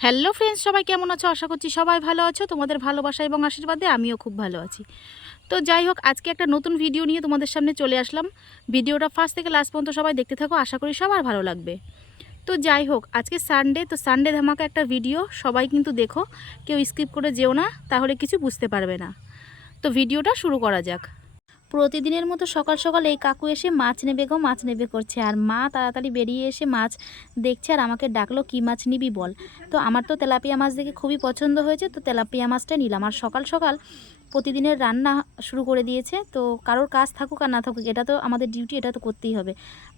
Hello friends সবাই কেমন আছো? আশা করছি সবাই ভালো আছো। তোমাদের ভালোবাসা এবং আশীর্বাদে আমিও খুব ভালো আছি। তো যাই হোক, আজকে একটা নতুন ভিডিও নিয়ে তোমাদের সামনে চলে আসলাম। ভিডিওটা ফার্স্ট থেকে লাস্ট পর্যন্ত সবাই দেখতে থাকো, আশা করি সবার ভালো লাগবে। তো যাই হোক, আজকে সানডে তো সানডে ধামাকা একটা ভিডিও সবাই কিন্তু দেখো। কেউ স্কিপ করে যেও না, তাহলে কিছু বুঝতে পারবে না। তো ভিডিওটা শুরু করা যাক। প্রতিদিনের মতো সকাল সকাল এই কাকু এসে মাছ নেবে গো, মাছ নেবে করছে। আর মা তাড়াতাড়ি বেরিয়ে এসে মাছ দেখছে আর আমাকে ডাকলো, কি মাছ নিবি বল? তো আমার তো তেলাপিয়া মাছ দেখে খুবই পছন্দ হয়েছে, তো তেলাপিয়া মাছটা নিলাম। আর সকাল সকাল প্রতিদিনের রান্না শুরু করে দিয়েছে, তো কারোর কাজ থাকুক আর না থাকুক, এটা তো আমাদের ডিউটি এটা তো করতেই হবে।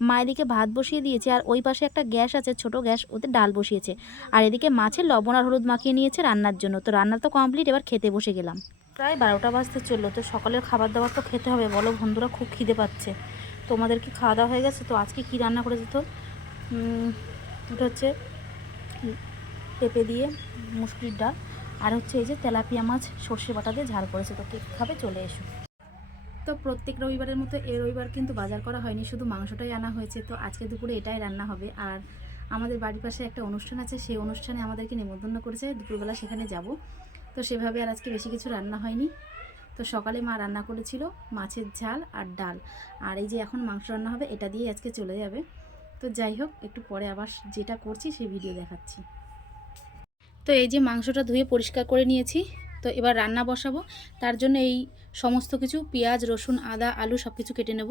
মা এদিকে ভাত বসিয়ে দিয়েছে, আর ওই পাশে একটা গ্যাস আছে, ছোট গ্যাস, ওতে ডাল বসিয়েছে। আর এদিকে মাছের লবণ আর হলুদ মাখিয়ে নিয়েছে রান্নার জন্য। তো রান্না তো কমপ্লিট এবার খেতে বসে গেলাম। প্রায় বারোটা বাজতে চলল। তো সকালের খাবার দাবার তো খেতে হবে। বলো বন্ধুরা খুব খিদে পাচ্ছে। তোমাদের কি খাওয়া দাওয়া হয়ে গেছে? তো আজকে কি রান্না করে তো? উম, এটা হচ্ছে পেঁপে দিয়ে মুসুরির ডাল। আর হচ্ছে এই যে তেলাপিয়া মাছ সর্ষে বাটা দিয়ে ঝাল করেছে। তো কে খাবে চলে এসো। তো প্রত্যেক রবিবারের মতো এ রবিবার কিন্তু বাজার করা হয়নি। শুধু মাংসটাই আনা হয়েছে। তো আজকে দুপুরে এটাই রান্না হবে। আর আমাদের বাড়ির পাশে একটা অনুষ্ঠান আছে। সেই অনুষ্ঠানে আমাদেরকে নিমন্ত্রণ করেছে। দুপুরবেলা সেখানে যাব। তো সেভাবে আর আজকে বেশি কিছু রান্না হয়নি। তো সকালে মা রান্না করেছিল মাছের ঝাল আর ডাল। আর এই যে এখন মাংস রান্না হবে, এটা দিয়ে আজকে চলে যাবে। তো যাই হোক, একটু পরে আবার যেটা করছি সেই ভিডিও দেখাচ্ছি। তো এই যে মাংসটা ধুয়ে পরিষ্কার করে নিয়েছি। তো এবার রান্না বসাবো। তার জন্য এই সমস্ত কিছু পেঁয়াজ, রসুন, আদা, আলু সব কিছু কেটে নেব।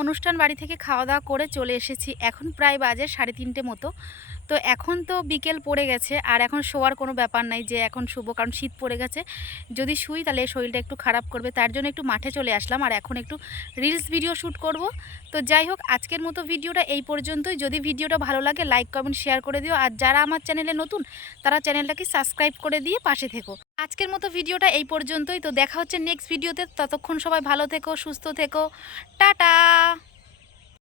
অনুষ্ঠান বাড়ি থেকে খাওয়া দাওয়া করে চলে এসেছি। এখন প্রায় বাজে সাড়ে তিনটে মতো। তো এখন তো বিকেল পড়ে গেছে, আর এখন শোয়ার কোনো ব্যাপার নাই যে এখন শুভ কারণ শীত পড়ে গেছে। যদি শুই তাহলে শরীরটা একটু খারাপ করবে, তার জন্য একটু মাঠে চলে আসলাম, আর এখন একটু রিলস ভিডিও শ্যুট করব। তো যাই হোক, আজকের মতো ভিডিওটা এই পর্যন্তই। যদি ভিডিওটা ভালো লাগে লাইক কমেন্ট শেয়ার করে দিও। আর যারা আমার চ্যানেলে নতুন, তারা চ্যানেলটাকে সাবস্ক্রাইব করে দিয়ে পাশে থেকো। আজকের মতো ভিডিওটা এই পর্যন্তই। তো দেখা হচ্ছে নেক্সট ভিডিওতে ততক্ষণ সবাই ভালো থেকো, সুস্থ থেকো। টাটা!